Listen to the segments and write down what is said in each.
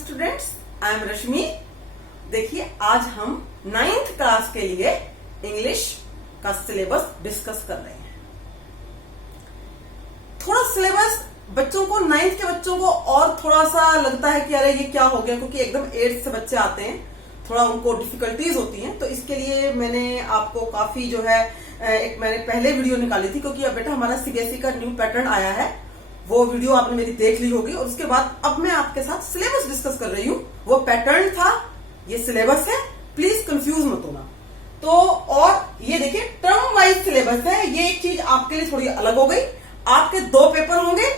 Students, I am रश्मि। देखिए आज हम 9th क्लास के लिए इंग्लिश का सिलेबस डिस्कस कर रहे हैं। थोड़ा सिलेबस बच्चों को 9th के बच्चों को और थोड़ा सा लगता है कि अरे ये क्या हो गया, क्योंकि एकदम 8th से बच्चे आते हैं, थोड़ा उनको डिफिकल्टीज होती हैं। तो इसके लिए मैंने आपको काफी जो है एक मैंने पहले वीडियो निकाली थी, क्योंकि अब बेटा हमारा सीबीएसई का न्यू पैटर्न आया है। वो वीडियो आपने मेरी देख ली होगी और उसके बाद अब मैं आपके साथ सिलेबस डिस्कस कर रही हूँ। वो पैटर्न था, ये सिलेबस है, प्लीज कंफ्यूज मत होना। तो और ये देखिए टर्म वाइज सिलेबस है। ये एक चीज आपके लिए थोड़ी अलग हो गई। आपके 2 पेपर होंगे।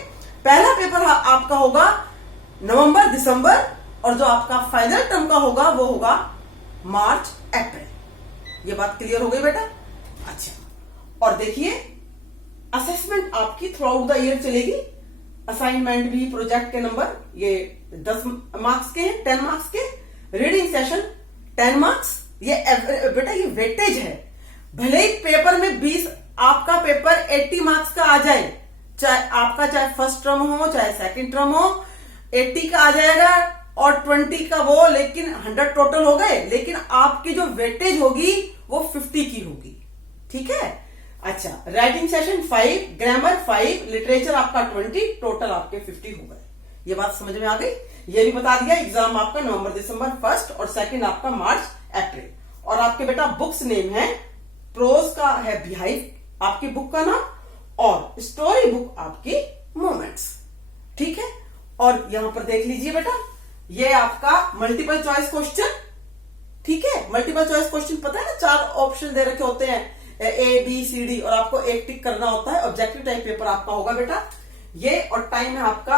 पहला पेपर आपका होगा नवंबर दिसंबर, और जो आपका फाइनल टर्म का होगा वो होगा मार्च अप्रैल। ये बात क्लियर हो गई बेटा? अच्छा, और देखिए असेसमेंट आपकी थ्रू आउट द ईयर चलेगी। असाइनमेंट भी, प्रोजेक्ट के नंबर ये 10 मार्क्स के हैं, 10 मार्क्स के। Reading session 10 marks. ये बेटा ये वेटेज है। भले ही पेपर में 20 आपका पेपर 80 मार्क्स का आ जाए, चाहे फर्स्ट टर्म हो चाहे सेकंड टर्म हो, 80 का आ जाएगा और 20 का वो, लेकिन 100 टोटल हो गए, लेकिन आपकी जो वेटेज होगी वो 50 की होगी। ठीक है? अच्छा, राइटिंग सेशन 5, ग्रामर 5, लिटरेचर आपका 20, टोटल आपके 50 हो गए। ये बात समझ में आ गई? ये भी बता दिया एग्जाम आपका नवंबर दिसंबर फर्स्ट और सेकंड आपका मार्च अप्रैल। और आपके बेटा बुक्स नेम है, प्रोज का है बिहाइव आपकी बुक का नाम, और स्टोरी बुक आपकी मोमेंट्स। ठीक है? और यहां पर देख लीजिए बेटा, ये आपका मल्टीपल चॉइस क्वेश्चन। ठीक है? मल्टीपल चॉइस क्वेश्चन पता है ना, 4 ऑप्शन दे रखे होते हैं, A B C D, और आपको एक टिक करना होता है। ऑब्जेक्टिव टाइप पेपर आपका होगा बेटा ये, और टाइम है आपका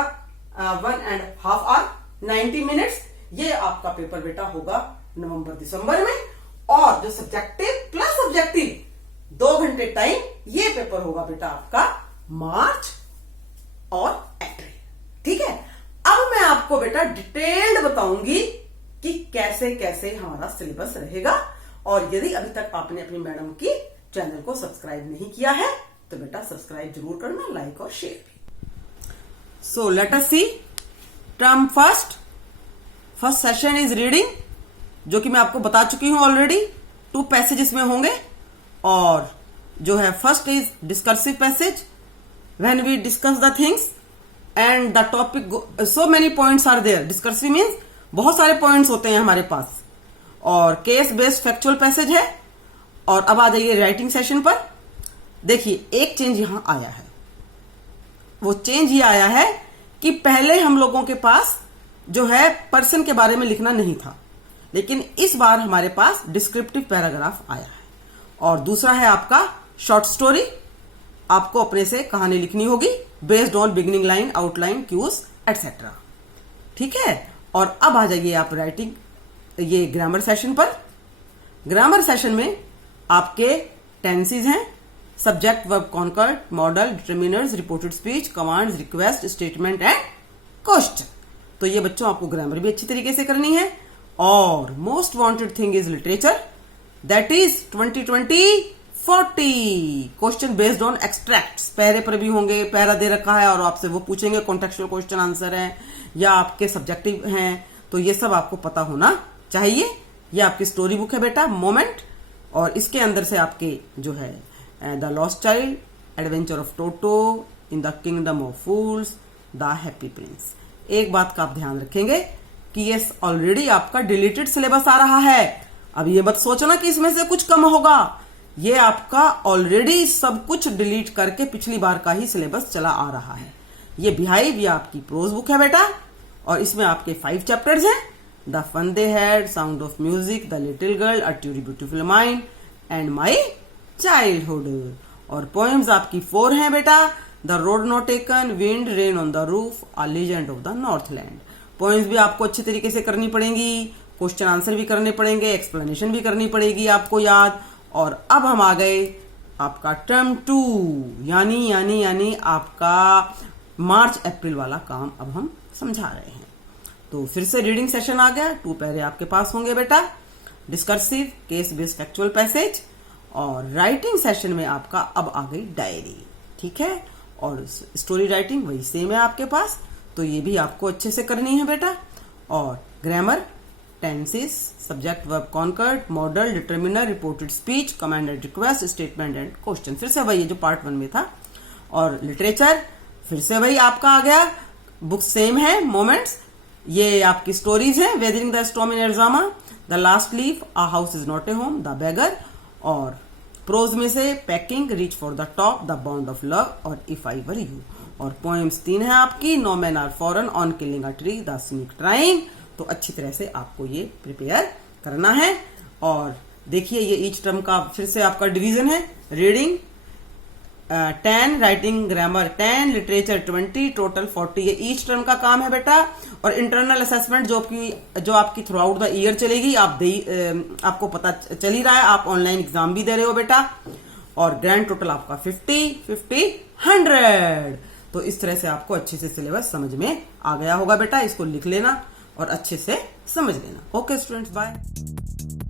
1.5 आवर 90 मिनट्स। ये आपका पेपर बेटा होगा नवंबर दिसंबर में। और जो सब्जेक्टिव प्लस ऑब्जेक्टिव 2 घंटे टाइम, ये पेपर होगा बेटा आपका मार्च और अप्रैल। ठीक है? अब मैं आपको बेटा डिटेल्ड बताऊंगी कि कैसे कैसे हमारा सिलेबस रहेगा। और यदि अभी तक आपने अपनी मैडम की चैनल को सब्सक्राइब नहीं किया है तो बेटा सब्सक्राइब जरूर करना, लाइक और शेयर भी। So let us see term first session is reading, जो कि मैं आपको बता चुकी हूं ऑलरेडी। 2 पैसेज इसमें होंगे, और जो है first is discursive passage, when we discuss the things and the topic, so many points are there. Discursive means बहुत सारे पॉइंट्स होते हैं हमारे पास। और केस बेस्ड फैक्चुअल पैसेज है। और अब आ जाइए राइटिंग सेशन पर। देखिए एक चेंज यहां आया है। वो चेंज ये आया है कि पहले हम लोगों के पास जो है पर्सन के बारे में लिखना नहीं था, लेकिन इस बार हमारे पास डिस्क्रिप्टिव पैराग्राफ आया है। और दूसरा है आपका शॉर्ट स्टोरी। आपको अपने से कहानी लिखनी होगी based on beginning line, outline, cues etcetera. ठीक है? और अब आ जाइए आप राइटिंग ये ग्रामर सेशन पर। ग्रामर सेशन में आपके टेंसेस हैं, subject, verb, concord, modal, determiners, reported speech, commands, request, statement and question. तो ये बच्चों आपको ग्रामर भी अच्छी तरीके से करनी है। और most wanted thing is literature, that is 20-20-40 question based on extracts. पैरे पर भी होंगे, पैरा दे रखा है और आपसे वो पूछेंगे, कॉन्टेक्चुअल क्वेश्चन आंसर है या आपके सब्जेक्टिव हैं, तो ये सब आपको पता होना चाहिए। ये आपकी स्टोरी बुक है बेटा, मोमेंट। और इसके अंदर से आपके जो है the lost child, adventure of Toto, in the kingdom of fools, the happy Prince. एक बात का आप ध्यान रखेंगे कि ये ऑलरेडी आपका डिलीटेड सिलेबस आ रहा है। अब ये मत सोचना कि इसमें से कुछ कम होगा। ये आपका ऑलरेडी सब कुछ डिलीट करके पिछली बार का ही सिलेबस चला आ रहा है। ये बिहाइव, ये आपकी प्रोज बुक है बेटा, और इसमें आपके 5 चैप्टर्स हैं, the fun they had, sound of music, the little girl, a truly beautiful mind and my childhood. और पोएम्स आपकी 4 हैं बेटा, the road not taken, wind, rain on the roof, a legend of the northland. Poems भी आपको अच्छी तरीके से करनी पड़ेंगी, क्वेश्चन आंसर भी करने पड़ेंगे, एक्सप्लेनेशन भी करनी पड़ेगी आपको याद। और अब हम आ गए आपका टर्म 2, यानी आपका मार्च अप्रैल वाला काम अब हम समझा रहे हैं। तो फिर से रीडिंग सेशन आ गया। 2 पैरे आपके पास होंगे बेटा, discursive, case based factual passage. और राइटिंग सेशन में आपका अब आ गई डायरी। ठीक है? और स्टोरी राइटिंग वही सेम है आपके पास, तो ये भी आपको अच्छे से करनी है बेटा। और grammar, tenses, subject verb concord, modal, determiner, reported speech, command and request, statement and question, फिर से वही जो पार्ट 1 में था। और लिटरेचर फिर से वही आपका आ गया, बुक सेम है, मोमेंट्स, ये आपकी स्टोरीज है, weathering the storm in Arizona, the last leaf, a house is not a home, the beggar. और प्रोज में से packing, reach for the top, the bond of love और इफ आई वर यू। और poems 3 है आपकी, no men are foreign, on killing a tree, the snake trying. तो अच्छी तरह से आपको ये प्रिपेयर करना है। और देखिए ये ईच टर्म का फिर से आपका डिवीजन है, reading 10, writing grammar 10, literature 20, total 40। ये ईच टर्म का काम है बेटा। और इंटरनल असेसमेंट जो आपकी थ्रू आउट द ईयर चलेगी, आपको पता चल ही रहा है, आप ऑनलाइन एग्जाम भी दे रहे हो बेटा। और ग्रैंड टोटल आपका 50, 50, 100। तो इस तरह से आपको अच्छे से सिलेबस समझ में आ गया होगा बेटा। इसको लिख लेना और अच्छे से समझ लेना। Okay students, bye.